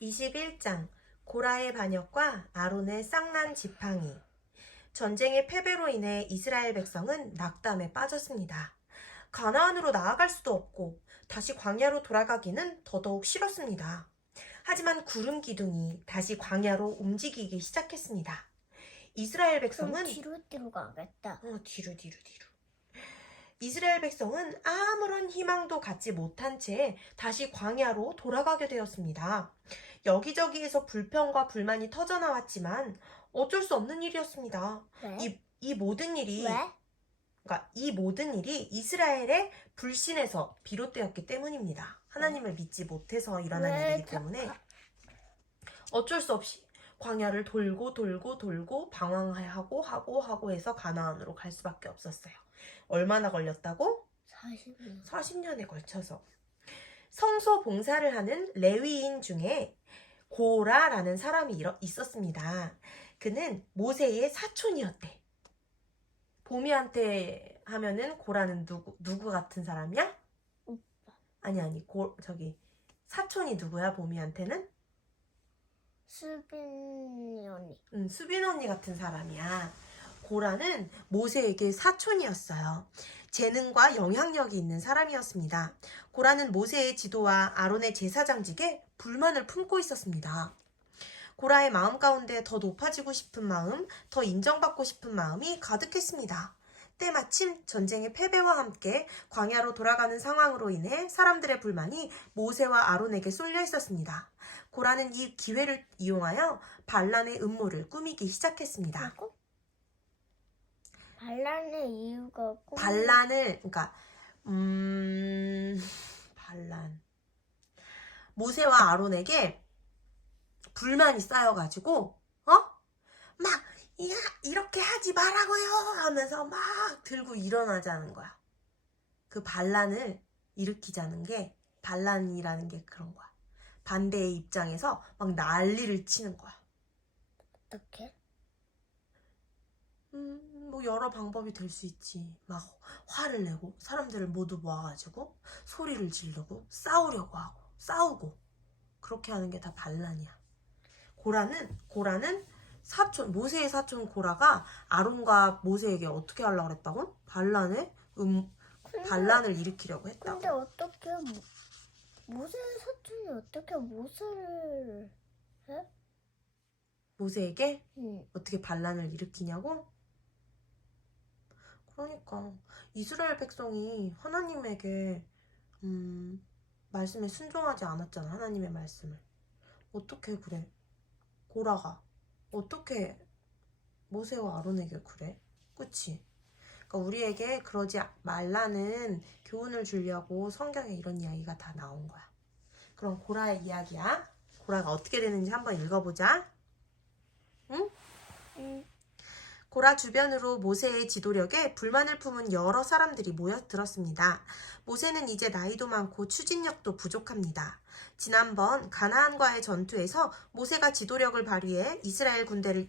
21장 고라의 반역과 아론의 쌍난 지팡이. 전쟁의 패배로 인해 이스라엘 백성은 낙담에 빠졌습니다. 가나안으로 나아갈 수도 없고 다시 광야로 돌아가기는 더더욱 싫었습니다. 하지만 구름 기둥이 다시 광야로 움직이기 시작했습니다. 이스라엘 백성은 뒤로 가겠다. 뒤로. 이스라엘 백성은 아무런 희망도 갖지 못한 채 다시 광야로 돌아가게 되었습니다. 여기저기에서 불평과 불만이 터져나왔지만 어쩔 수 없는 일이었습니다. 왜? 이 모든 일이 왜? 그러니까 이 모든 일이 이스라엘의 불신에서 비롯되었기 때문입니다. 하나님을 믿지 못해서 일어난 일이기 때문에 어쩔 수 없이 광야를 돌고 방황하고 해서 가나안으로 갈 수밖에 없었어요. 얼마나 걸렸다고? 40년. 40년에 걸쳐서. 성소 봉사를 하는 레위인 중에 고라라는 사람이 있었습니다. 그는 모세의 사촌이었대. 보미한테 하면은 고라는 누구 같은 사람이야? 오빠. 아니 사촌이 누구야? 보미한테는? 수빈이 언니. 수빈 언니 같은 사람이야. 고라는 모세에게 사촌이었어요. 재능과 영향력이 있는 사람이었습니다. 고라는 모세의 지도와 아론의 제사장직에 불만을 품고 있었습니다. 고라의 마음 가운데 더 높아지고 싶은 마음, 더 인정받고 싶은 마음이 가득했습니다. 때마침 전쟁의 패배와 함께 광야로 돌아가는 상황으로 인해 사람들의 불만이 모세와 아론에게 쏠려 있었습니다. 고라는 이 기회를 이용하여 반란의 음모를 꾸미기 시작했습니다. 반란의 이유가 반란. 모세와 아론에게 불만이 쌓여가지고, 막, 이렇게 하지 말라고요! 하면서 막 들고 일어나자는 거야. 그 반란을 일으키자는 게, 반란이라는 게 그런 거야. 반대의 입장에서 막 난리를 치는 거야. 어떻게? 뭐 여러 방법이 될 수 있지. 막 화를 내고 사람들을 모두 모아가지고 소리를 지르고 싸우려고 하고 싸우고 그렇게 하는 게 다 반란이야. 고라는 사촌, 모세의 사촌 고라가 아론과 모세에게 어떻게 하려고 했다고? 반란을 일으키려고 했다고. 근데 어떻게 모세의 사촌이 어떻게 모세를 해? 모세에게 응. 어떻게 반란을 일으키냐고? 그러니까 이스라엘 백성이 하나님에게 말씀에 순종하지 않았잖아. 하나님의 말씀을. 어떻게 그래? 고라가 어떻게 모세와 아론에게 그래? 그치? 그러니까 우리에게 그러지 말라는 교훈을 주려고 성경에 이런 이야기가 다 나온 거야. 그럼 고라의 이야기야. 고라가 어떻게 되는지 한번 읽어보자. 응? 고라 주변으로 모세의 지도력에 불만을 품은 여러 사람들이 모여들었습니다. 모세는 이제 나이도 많고 추진력도 부족합니다. 지난번 가나안과의 전투에서 모세가 지도력을 발휘해 이스라엘 군대를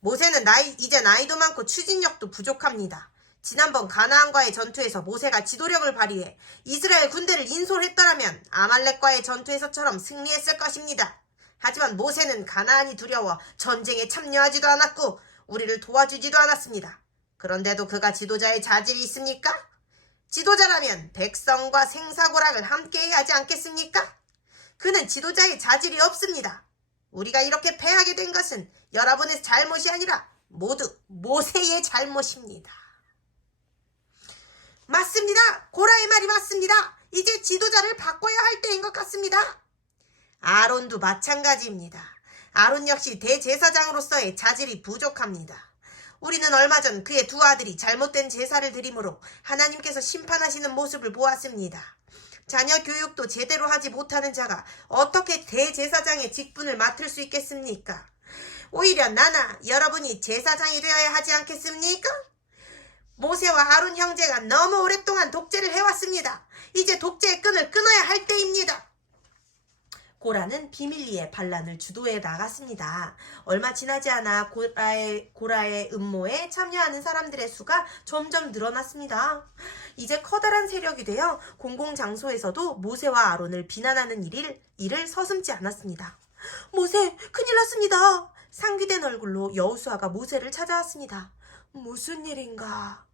모세는 이제 나이도 많고 추진력도 부족합니다. 지난번 가나안과의 전투에서 모세가 지도력을 발휘해 이스라엘 군대를 인솔했더라면 아말렉과의 전투에서처럼 승리했을 것입니다. 하지만 모세는 가나안이 두려워 전쟁에 참여하지도 않았고 우리를 도와주지도 않았습니다. 그런데도 그가 지도자의 자질이 있습니까? 지도자라면 백성과 생사고락을 함께해야 하지 않겠습니까? 그는 지도자의 자질이 없습니다. 우리가 이렇게 패하게 된 것은 여러분의 잘못이 아니라 모두 모세의 잘못입니다. 맞습니다. 고라의 말이 맞습니다. 이제 지도자를 바꿔야 할 때인 것 같습니다. 아론도 마찬가지입니다. 아론 역시 대제사장으로서의 자질이 부족합니다. 우리는 얼마 전 그의 두 아들이 잘못된 제사를 드림으로 하나님께서 심판하시는 모습을 보았습니다. 자녀 교육도 제대로 하지 못하는 자가 어떻게 대제사장의 직분을 맡을 수 있겠습니까? 오히려 나나 여러분이 제사장이 되어야 하지 않겠습니까? 모세와 아론 형제가 너무 오랫동안 독재를 해왔습니다. 이제 독재의 끈을 끊어야 할 때입니다. 고라는 비밀리에 반란을 주도해 나갔습니다. 얼마 지나지 않아 고라의 음모에 참여하는 사람들의 수가 점점 늘어났습니다. 이제 커다란 세력이 되어 공공장소에서도 모세와 아론을 비난하는 일을 서슴지 않았습니다. 모세, 큰일 났습니다. 상기된 얼굴로 여호수아가 모세를 찾아왔습니다. 무슨 일인가?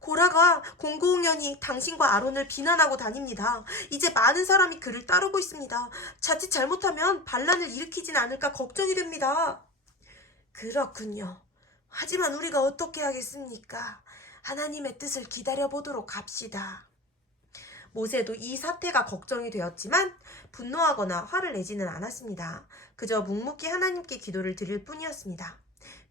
고라가 공공연히 당신과 아론을 비난하고 다닙니다. 이제 많은 사람이 그를 따르고 있습니다. 자칫 잘못하면 반란을 일으키진 않을까 걱정이 됩니다. 그렇군요. 하지만 우리가 어떻게 하겠습니까? 하나님의 뜻을 기다려보도록 합시다. 모세도 이 사태가 걱정이 되었지만 분노하거나 화를 내지는 않았습니다. 그저 묵묵히 하나님께 기도를 드릴 뿐이었습니다.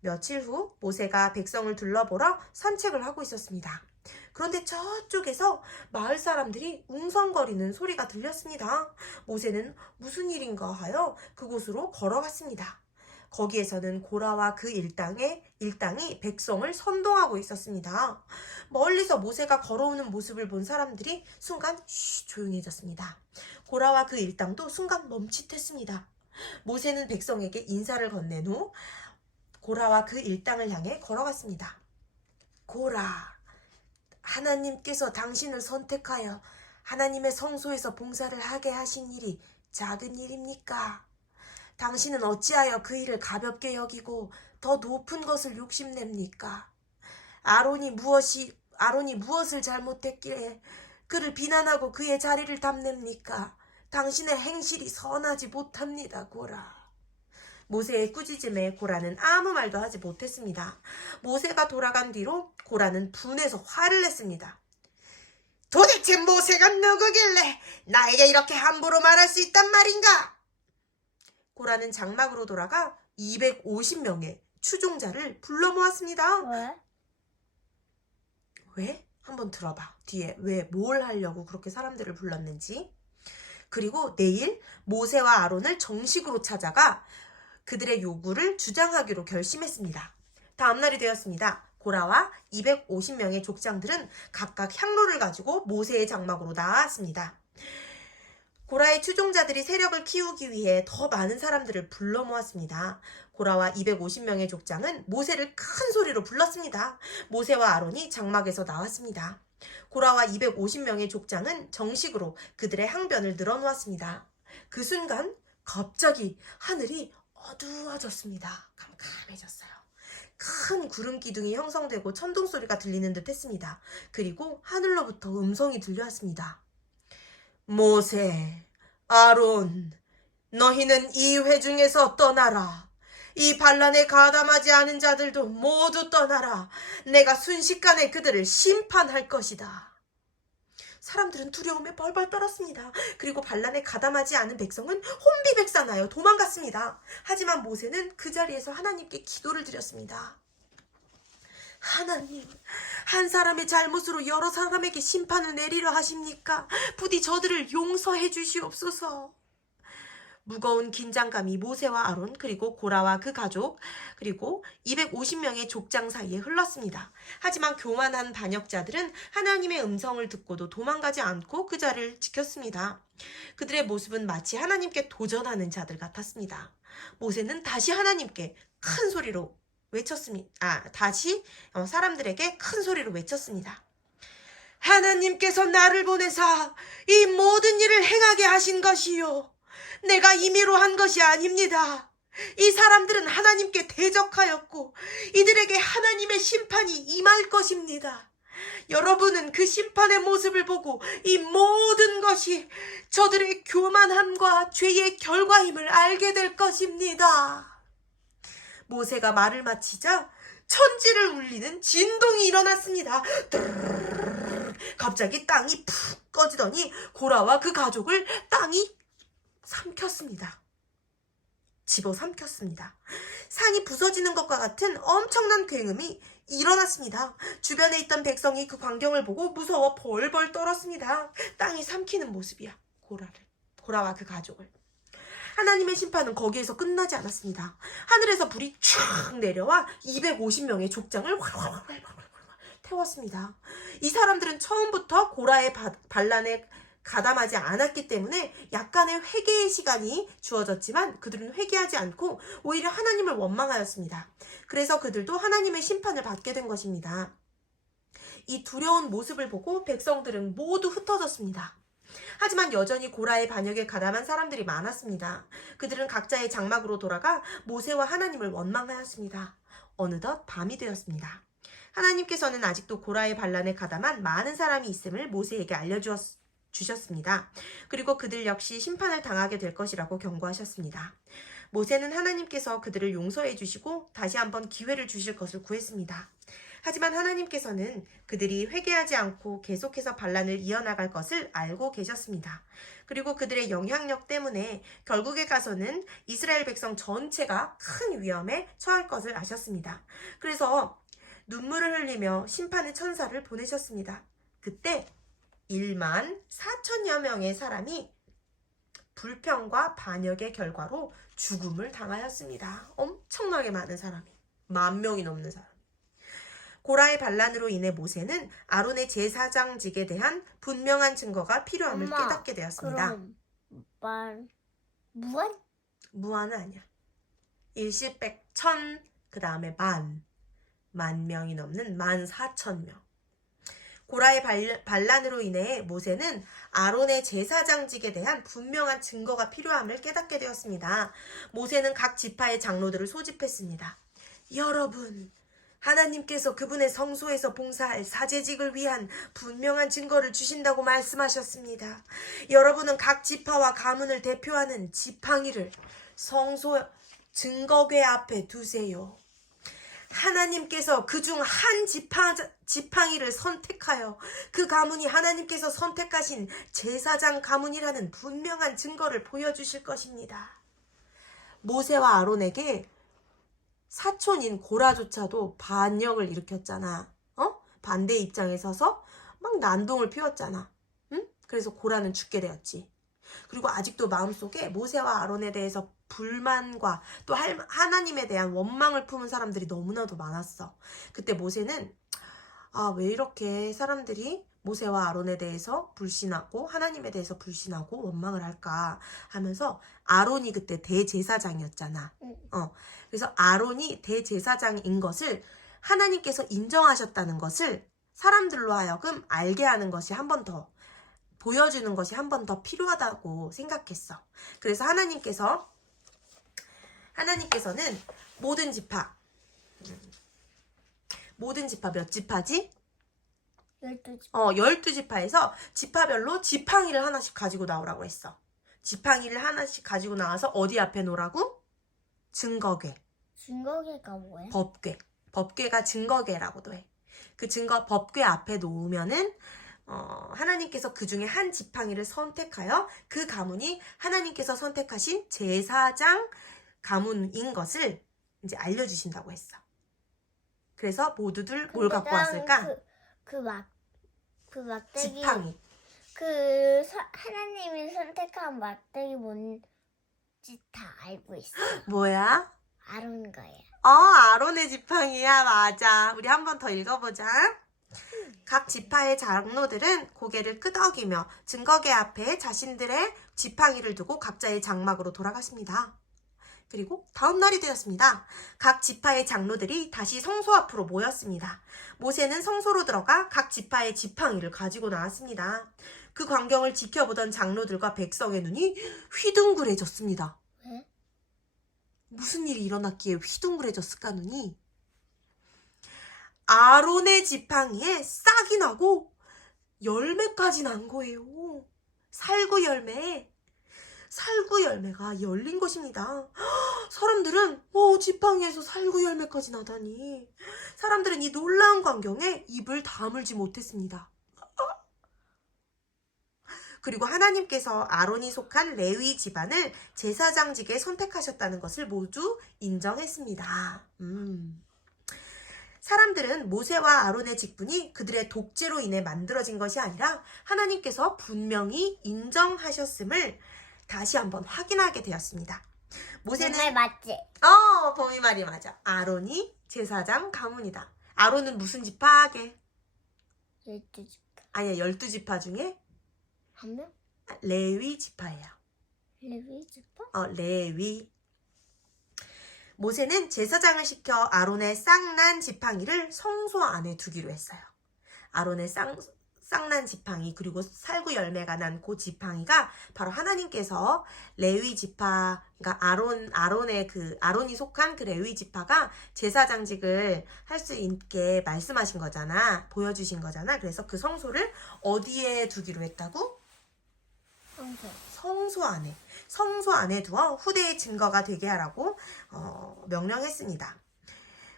며칠 후 모세가 백성을 둘러보러 산책을 하고 있었습니다. 그런데 저쪽에서 마을 사람들이 웅성거리는 소리가 들렸습니다. 모세는 무슨 일인가 하여 그곳으로 걸어갔습니다. 거기에서는 고라와 그 일당이 백성을 선동하고 있었습니다. 멀리서 모세가 걸어오는 모습을 본 사람들이 순간 조용해졌습니다. 고라와 그 일당도 순간 멈칫했습니다. 모세는 백성에게 인사를 건넨 후 고라와 그 일당을 향해 걸어갔습니다. 고라, 하나님께서 당신을 선택하여 하나님의 성소에서 봉사를 하게 하신 일이 작은 일입니까? 당신은 어찌하여 그 일을 가볍게 여기고 더 높은 것을 욕심냅니까? 아론이 무엇을 잘못했기에 그를 비난하고 그의 자리를 탐냅니까? 당신의 행실이 선하지 못합니다, 고라. 모세의 꾸짖음에 고라는 아무 말도 하지 못했습니다. 모세가 돌아간 뒤로 고라는 분해서 화를 냈습니다. 도대체 모세가 누구길래 나에게 이렇게 함부로 말할 수 있단 말인가? 고라는 장막으로 돌아가 250명의 추종자를 불러 모았습니다. 왜? 한번 들어봐. 뒤에 왜 뭘 하려고 그렇게 사람들을 불렀는지. 그리고 내일 모세와 아론을 정식으로 찾아가 그들의 요구를 주장하기로 결심했습니다. 다음 날이 되었습니다. 고라와 250명의 족장들은 각각 향로를 가지고 모세의 장막으로 나아왔습니다. 고라의 추종자들이 세력을 키우기 위해 더 많은 사람들을 불러 모았습니다. 고라와 250명의 족장은 모세를 큰 소리로 불렀습니다. 모세와 아론이 장막에서 나왔습니다. 고라와 250명의 족장은 정식으로 그들의 항변을 늘어놓았습니다. 그 순간 갑자기 하늘이 어두워졌습니다. 캄캄해졌어요. 큰 구름 기둥이 형성되고 천둥 소리가 들리는 듯 했습니다. 그리고 하늘로부터 음성이 들려왔습니다. 모세, 아론, 너희는 이 회중에서 떠나라. 이 반란에 가담하지 않은 자들도 모두 떠나라. 내가 순식간에 그들을 심판할 것이다. 사람들은 두려움에 벌벌 떨었습니다. 그리고 반란에 가담하지 않은 백성은 혼비백산하여 도망갔습니다. 하지만 모세는 그 자리에서 하나님께 기도를 드렸습니다. 하나님, 한 사람의 잘못으로 여러 사람에게 심판을 내리려 하십니까? 부디 저들을 용서해 주시옵소서. 무거운 긴장감이 모세와 아론 그리고 고라와 그 가족 그리고 250명의 족장 사이에 흘렀습니다. 하지만 교만한 반역자들은 하나님의 음성을 듣고도 도망가지 않고 그 자리를 지켰습니다. 그들의 모습은 마치 하나님께 도전하는 자들 같았습니다. 모세는 다시 하나님께 큰 소리로 다시 사람들에게 큰 소리로 외쳤습니다. 하나님께서 나를 보내사 이 모든 일을 행하게 하신 것이요. 내가 임의로 한 것이 아닙니다. 이 사람들은 하나님께 대적하였고 이들에게 하나님의 심판이 임할 것입니다. 여러분은 그 심판의 모습을 보고 이 모든 것이 저들의 교만함과 죄의 결과임을 알게 될 것입니다. 모세가 말을 마치자 천지를 울리는 진동이 일어났습니다. 갑자기 땅이 푹 꺼지더니 고라와 그 가족을 땅이 삼켰습니다. 집어삼켰습니다. 산이 부서지는 것과 같은 엄청난 굉음이 일어났습니다. 주변에 있던 백성이 그 광경을 보고 무서워 벌벌 떨었습니다. 땅이 삼키는 모습이야. 고라와 그 가족을. 하나님의 심판은 거기에서 끝나지 않았습니다. 하늘에서 불이 쫙 내려와 250명의 족장을 태웠습니다. 이 사람들은 처음부터 고라의 반란에 가담하지 않았기 때문에 약간의 회개의 시간이 주어졌지만 그들은 회개하지 않고 오히려 하나님을 원망하였습니다. 그래서 그들도 하나님의 심판을 받게 된 것입니다. 이 두려운 모습을 보고 백성들은 모두 흩어졌습니다. 하지만 여전히 고라의 반역에 가담한 사람들이 많았습니다. 그들은 각자의 장막으로 돌아가 모세와 하나님을 원망하였습니다. 어느덧 밤이 되었습니다. 하나님께서는 아직도 고라의 반란에 가담한 많은 사람이 있음을 모세에게 알려주셨습니다. 그리고 그들 역시 심판을 당하게 될 것이라고 경고하셨습니다. 모세는 하나님께서 그들을 용서해 주시고 다시 한번 기회를 주실 것을 구했습니다. 하지만 하나님께서는 그들이 회개하지 않고 계속해서 반란을 이어나갈 것을 알고 계셨습니다. 그리고 그들의 영향력 때문에 결국에 가서는 이스라엘 백성 전체가 큰 위험에 처할 것을 아셨습니다. 그래서 눈물을 흘리며 심판의 천사를 보내셨습니다. 그때 1만 4천여 명의 사람이 불평과 반역의 결과로 죽음을 당하였습니다. 엄청나게 많은 사람이, 10,000명이 넘는 사람. 고라의 반란으로 인해 모세는 아론의 제사장직에 대한 분명한 증거가 필요함을 엄마, 깨닫게 되었습니다. 그럼 무한? 무한은 아니야. 일시백천, 그 다음에 만 명이 넘는 14,000명. 고라의 반란으로 인해 모세는 아론의 제사장직에 대한 분명한 증거가 필요함을 깨닫게 되었습니다. 모세는 각 지파의 장로들을 소집했습니다. 여러분, 하나님께서 그분의 성소에서 봉사할 사제직을 위한 분명한 증거를 주신다고 말씀하셨습니다. 여러분은 각 지파와 가문을 대표하는 지팡이를 성소 증거궤 앞에 두세요. 하나님께서 그중 한 지팡이를 선택하여 그 가문이 하나님께서 선택하신 제사장 가문이라는 분명한 증거를 보여주실 것입니다. 모세와 아론에게 사촌인 고라조차도 반역을 일으켰잖아. 반대 입장에 서서 막 난동을 피웠잖아. 응? 그래서 고라는 죽게 되었지. 그리고 아직도 마음속에 모세와 아론에 대해서 불만과 또 하나님에 대한 원망을 품은 사람들이 너무나도 많았어. 그때 모세는 왜 이렇게 사람들이 모세와 아론에 대해서 불신하고 하나님에 대해서 불신하고 원망을 할까 하면서 아론이 그때 대제사장이었잖아. 그래서 아론이 대제사장인 것을 하나님께서 인정하셨다는 것을 사람들로 하여금 알게 하는 것이 한 번 더 보여주는 것이 한 번 더 필요하다고 생각했어. 그래서 하나님께서는 모든 지파 몇 지파지? 12지. 12지파에서 지파별로 지팡이를 하나씩 가지고 나오라고 했어. 지팡이를 하나씩 가지고 나와서 어디 앞에 놓으라고? 증거궤. 증거계가 뭐야? 법궤. 법궤가 증거궤라고도 해. 그 법궤 앞에 놓으면은 하나님께서 그 중에 한 지팡이를 선택하여 그 가문이 하나님께서 선택하신 제사장 가문인 것을 이제 알려주신다고 했어. 그래서 모두들 뭘 갖고 왔을까? 그 막대기. 지팡이. 하나님이 선택한 막대기 뭔지 다 알고 있어. 뭐야? 아론 거야. 아론의 지팡이야. 맞아. 우리 한 번 더 읽어보자. 각 지파의 장로들은 고개를 끄덕이며 증거궤 앞에 자신들의 지팡이를 두고 각자의 장막으로 돌아갔습니다. 그리고 다음 날이 되었습니다. 각 지파의 장로들이 다시 성소 앞으로 모였습니다. 모세는 성소로 들어가 각 지파의 지팡이를 가지고 나왔습니다. 그 광경을 지켜보던 장로들과 백성의 눈이 휘둥그레졌습니다. 왜? 무슨 일이 일어났기에 휘둥그레졌을까 눈이? 아론의 지팡이에 싹이 나고 열매까지 난 거예요. 살구 열매가 열린 것입니다. 사람들은 지팡이에서 살구 열매까지 나다니. 사람들은 이 놀라운 광경에 입을 다물지 못했습니다. 그리고 하나님께서 아론이 속한 레위 집안을 제사장직에 선택하셨다는 것을 모두 인정했습니다. 사람들은 모세와 아론의 직분이 그들의 독재로 인해 만들어진 것이 아니라 하나님께서 분명히 인정하셨음을 다시 한번 확인하게 되었습니다. 모세는 내 말 맞지? 범이 말이 맞아. 아론이 제사장 가문이다. 아론은 무슨 지파 하게? 12지. 아니야, 12지파 중에 한 명? 레위 지파예요. 레위 지파? 레위. 모세는 제사장을 시켜 아론의 쌍난 지팡이를 성소 안에 두기로 했어요. 아론의 쌍난 지팡이 그리고 살구 열매가 난 그 지팡이가 바로 하나님께서 레위 지파, 그러니까 아론이 속한 그 레위 지파가 제사장직을 할 수 있게 말씀하신 거잖아. 보여주신 거잖아. 그래서 그 성소를 어디에 두기로 했다고? 성소 안에 두어 후대의 증거가 되게 하라고 명령했습니다.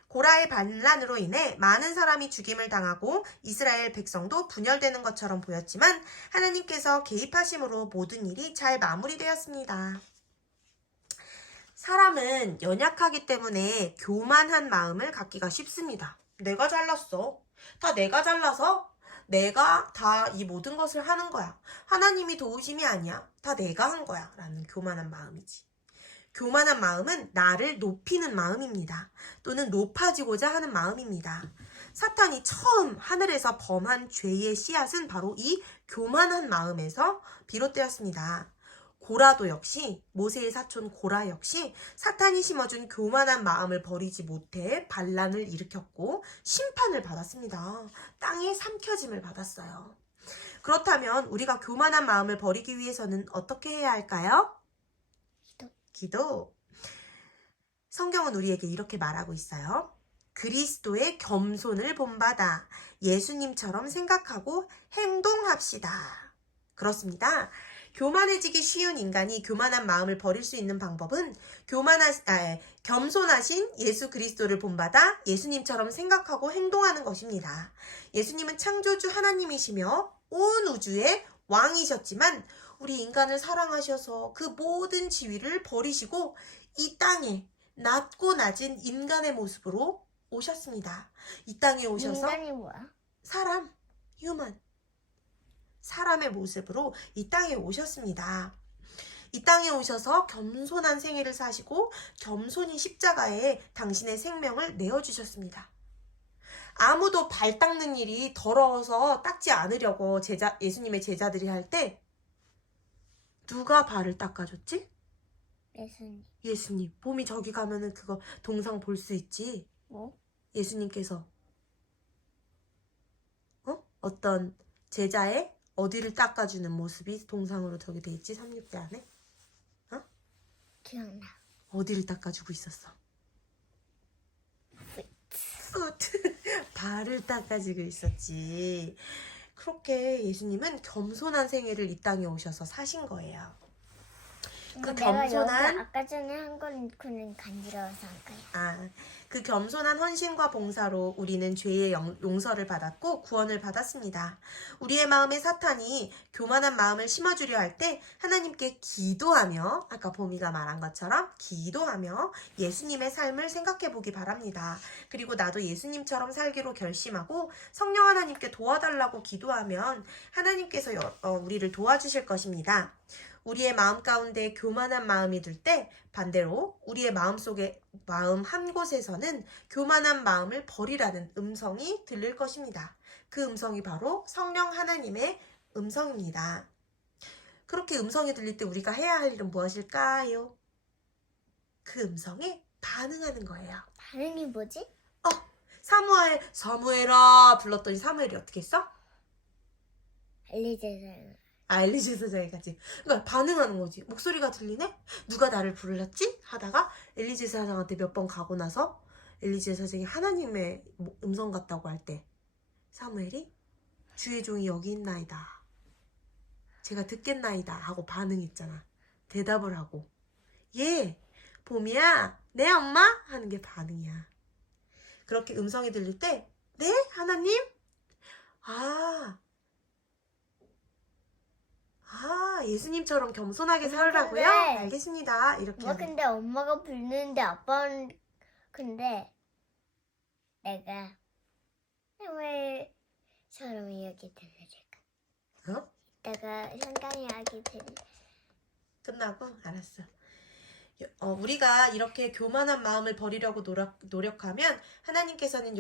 고라의 반란으로 인해 많은 사람이 죽임을 당하고 이스라엘 백성도 분열되는 것처럼 보였지만 하나님께서 개입하심으로 모든 일이 잘 마무리되었습니다. 사람은 연약하기 때문에 교만한 마음을 갖기가 쉽습니다. 내가 잘났어. 다 내가 잘나서 내가 다 이 모든 것을 하는 거야. 하나님이 도우심이 아니야. 다 내가 한 거야. 라는 교만한 마음이지. 교만한 마음은 나를 높이는 마음입니다. 또는 높아지고자 하는 마음입니다. 사탄이 처음 하늘에서 범한 죄의 씨앗은 바로 이 교만한 마음에서 비롯되었습니다. 고라도 역시, 모세의 사촌 고라 역시 사탄이 심어준 교만한 마음을 버리지 못해 반란을 일으켰고 심판을 받았습니다. 땅에 삼켜짐을 받았어요. 그렇다면 우리가 교만한 마음을 버리기 위해서는 어떻게 해야 할까요? 기도. 성경은 우리에게 이렇게 말하고 있어요. 그리스도의 겸손을 본받아 예수님처럼 생각하고 행동합시다. 그렇습니다. 교만해지기 쉬운 인간이 교만한 마음을 버릴 수 있는 방법은 겸손하신 예수 그리스도를 본받아 예수님처럼 생각하고 행동하는 것입니다. 예수님은 창조주 하나님이시며 온 우주의 왕이셨지만 우리 인간을 사랑하셔서 그 모든 지위를 버리시고 이 땅에 낮고 낮은 인간의 모습으로 오셨습니다. 이 땅에 오셔서 인간이 뭐야? 사람, 휴먼, 사람의 모습으로 이 땅에 오셨습니다. 이 땅에 오셔서 겸손한 생애를 사시고 겸손히 십자가에 당신의 생명을 내어주셨습니다. 아무도 발 닦는 일이 더러워서 닦지 않으려고 예수님의 제자들이 할 때 누가 발을 닦아줬지? 예수님. 봄이 저기 가면은 그거 동상 볼 수 있지? 뭐? 예수님께서 어떤 제자의 어디를 닦아주는 모습이 동상으로 저기 돼 있지? 36대 안에? 기억나. 어디를 닦아주고 있었어? 발을 닦아주고 있었지. 그렇게 예수님은 겸손한 생애를 이 땅에 오셔서 사신 거예요. 그 겸손한 아까 전에 한 건 그는 간지러워서 한 거야. 그 겸손한 헌신과 봉사로 우리는 죄의 용서를 받았고 구원을 받았습니다. 우리의 마음에 사탄이 교만한 마음을 심어주려 할 때 하나님께 기도하며 아까 보미가 말한 것처럼 기도하며 예수님의 삶을 생각해 보기 바랍니다. 그리고 나도 예수님처럼 살기로 결심하고 성령 하나님께 도와달라고 기도하면 하나님께서 우리를 도와주실 것입니다. 우리의 마음 가운데 교만한 마음이 들 때 반대로 우리의 마음 한 곳에서는 교만한 마음을 버리라는 음성이 들릴 것입니다. 그 음성이 바로 성령 하나님의 음성입니다. 그렇게 음성이 들릴 때 우리가 해야 할 일은 무엇일까요? 그 음성에 반응하는 거예요. 반응이 뭐지? 사무엘아 불렀더니 사무엘이 어떻게 했어? 엘리 제사장이 같이. 그러니까 반응하는 거지. 목소리가 들리네? 누가 나를 불렀지? 하다가 엘리 제사장한테 몇 번 가고 나서 엘리 제사장이 하나님의 음성 같다고 할 때 사무엘이 주의 종이 여기 있나이다. 제가 듣겠나이다 하고 반응했잖아. 대답을 하고. 봄이야, 네 엄마? 하는 게 반응이야. 그렇게 음성이 들릴 때 네? 하나님? 예수님처럼 겸손하게 살라고요? 알겠습니다. 이렇게. 근데 엄마가 불르는데 아빠는 근데 내가 사무엘처럼 이야기 들려줄까? 이따가 성경 이야기 끝나고? 알았어. 우리가 이렇게 교만한 마음을 버리려고 노력하면 하나님께서는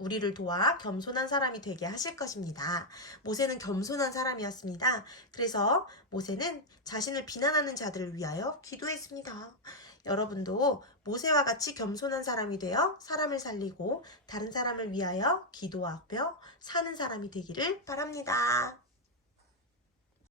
우리를 도와 겸손한 사람이 되게 하실 것입니다. 모세는 겸손한 사람이었습니다. 그래서 모세는 자신을 비난하는 자들을 위하여 기도했습니다. 여러분도 모세와 같이 겸손한 사람이 되어 사람을 살리고 다른 사람을 위하여 기도하며 사는 사람이 되기를 바랍니다.